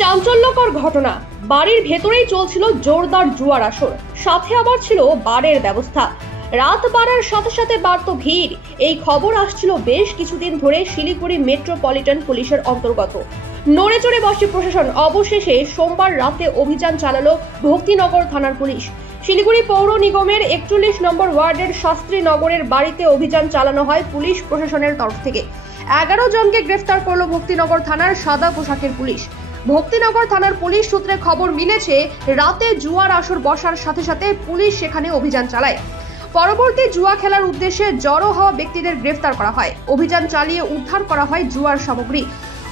চাঞ্চল্যকর ঘটনা। বাড়ির ভেতরেই চলছিল জোরদার জুয়ার আসর, সাথে আবার ছিল বারের ব্যবস্থা। রাত বাড়ার সাথে সাথে বাড়ত ভিড়। এই খবর আসছিল বেশ কিছুদিন ধরে শিলিগুড়ি মেট্রোপলিটন পুলিশের অন্তর্গত। নড়ে চড়ে বসে প্রশাসন। অবশেষে সোমবার রাতে অভিযান চালালো ভক্তিনগর থানার পুলিশ। শিলিগুড়ি পৌর নিগমের 41 নম্বর ওয়ার্ডের শাস্ত্রী নগরের বাড়িতে অভিযান চালানো হয় পুলিশ প্রশাসনের তরফ থেকে। 11 জনকে গ্রেফতার করলো ভক্তিনগর থানার সাদা পোশাকের পুলিশ। ভক্তিনগর থানার পুলিশ সূত্রে খবর মিলেছে, রাতে জুয়ার আসর বসার সাথে সাথে পুলিশ সেখানে অভিযান চালায়। পরবর্তী জুয়া খেলার উদ্দেশ্যে জড়ো হওয়া ব্যক্তিদের গ্রেফতার করা হয়। অভিযান চালিয়ে উদ্ধার করা হয় জুয়ার সামগ্রী।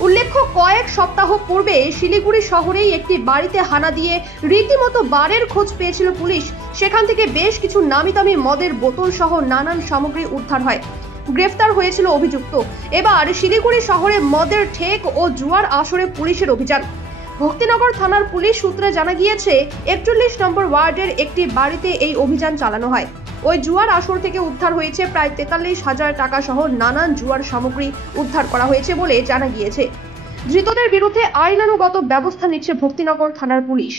উল্লেখ্য, কয়েক সপ্তাহ পূর্বে শিলিগুড়ি শহরেই একটি বাড়িতে হানা দিয়ে রীতিমতো বারের খোঁজ পেয়েছিল পুলিশ। সেখান থেকে বেশ কিছু নামিদামি মদের বোতল সহ নানান সামগ্রী উদ্ধার হয়। গ্রেফতার হয়েছিল অভিযুক্ত। এবার শিলিগুড়ি শহরে মদের ঠেক ও জুয়ার আসরে পুলিশের অভিযান। ভক্তিনগর থানার পুলিশ সূত্রে জানা গিয়েছে, 41 নম্বর ওয়ার্ডের একটি বাড়িতে এই অভিযান চালানো হয়। ওই জুয়ার আসর থেকে উদ্ধার হয়েছে প্রায় 43,000 টাকা সহ নানান জুয়ার সামগ্রী উদ্ধার করা হয়েছে বলে জানা গিয়েছে। ধৃতদের বিরুদ্ধে আইনানুগত ব্যবস্থা নিচ্ছে ভক্তিনগর থানার পুলিশ।